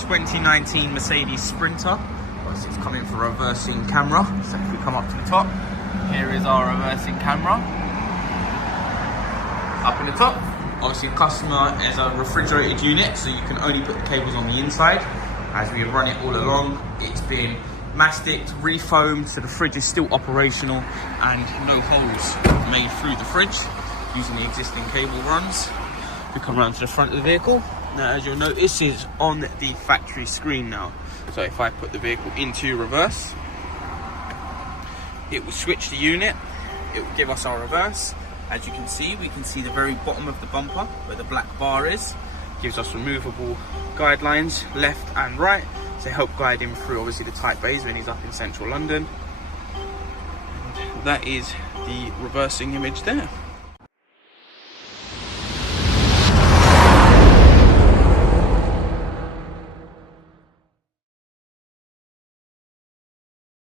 2019 Mercedes Sprinter. Obviously it's coming for reversing camera. So if we come up to the top, here is our reversing camera. Up in the top, obviously the customer is a refrigerated unit, so you can only put the cables on the inside. As we run it all along, it's been masticed, refoamed, so the fridge is still operational and no holes made through the fridge using the existing cable runs. We come around to the front of the vehicle. Now, as you'll notice, it's on the factory screen now. So if I put the vehicle into reverse, it will switch the unit, it will give us our reverse. As you can see, we can see the very bottom of the bumper where the black bar is. Gives us removable guidelines left and right to help guide him through obviously the tight bays when he's up in central London. And that is the reversing image there.